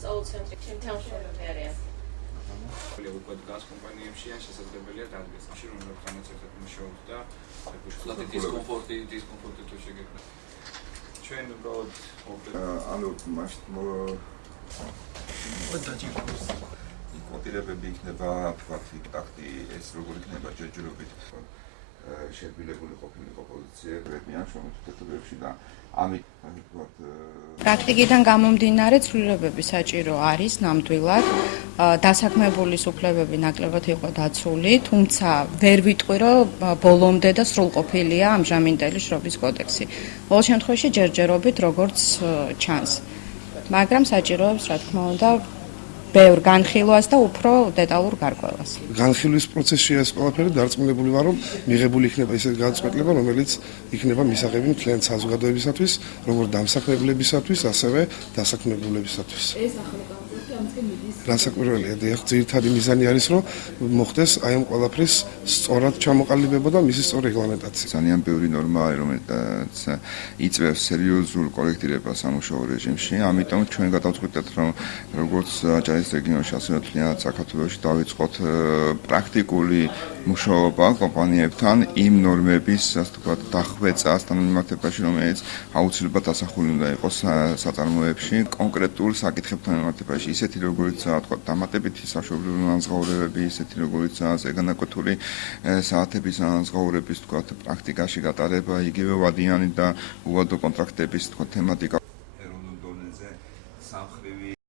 სასწავლო ცენტრი თემთამშრომლები არიან. უკვე დგას კომპანიებში ან შესაძლებელია დადგეს მაშინ რომ განაცხადოთ მუშაობთ და დისკომფორტი თუ შეგექმნათ ჩვენ უბრალოდ ანუ კვოტირებები იქნება ფაქტი ტაქტი ეს როგორ იქნება ჯერჯერობით შეგბილებული ყოფილიყო პოზიციები ან შემოწმებებში და ამით პრაქტიკიდან გამომდინარე ცვლილებები საჭირო არის ნამდვილად დასაქმებულის უფლებები ნაკლებად იყო დაცული, თუმცა ვერ ვიტყვი რომ ბოლომდე და სრულყოფილია ამჟამინდელი შრობის კოდექსი. Ყოველ შემთხვევაში ჯერჯერობით როგორც ჩანს. მაგრამ საჭიროებს რა თქმა უნდა ბევრ განხილვას და უფრო დეტალურ გარკვევას. განხილვის პროცესში ეს ყველაფერი დარწმუნებული ვარ, რომ მიღებული იქნება ისეთი გადაწყვეტილება, რომელიც იქნება მისაღები მთლიანი საზოგადოებისათვის, როგორც დამსაქმებლებისათვის, ასევე დასაქმებულებისათვის. ეს ახალი კონცეფცია ამისკენ მიდის. რასაკვირველია, დიახ, ძირითადი მიზანი არის, რომ მოხდეს აი ამ ყველაფრის სწორად ჩამოყალიბება და მისი სწორ რეგლამენტაცია. ძალიან ბევრი ნორმა არის, რომელიც იწვევს სერიოზულ კორექტირებას სამუშაო რეჟიმში, ამიტომ ჩვენ გადავწყვეტეთ, რომ როგორც აჭარის რეგიონში ასევე მთლიანად საქართველოში დავიწყოთ პრაქტიკული მუშაობა კომპანიებთან იმ ნორმების, ასე ვთქვათ, დახვეწასთან მიმართებაში, რომელიც აუცილებლად ასახული უნდა იყოს საწარმოებში, კონკრეტულ საკითხებთან მიმართებაში, ისეთი როგორიცაა, თქვათ, დამატებითი საშუალებრივი ანაზღაურებები, ისეთი როგორიცაა ზეგანაკვთული საათების ანაზღაურების, თქვათ, პრაქტიკაში გატარება, იგივე ვადიანი და უვადო კონტრაქტების, თქვათ, თემატიკა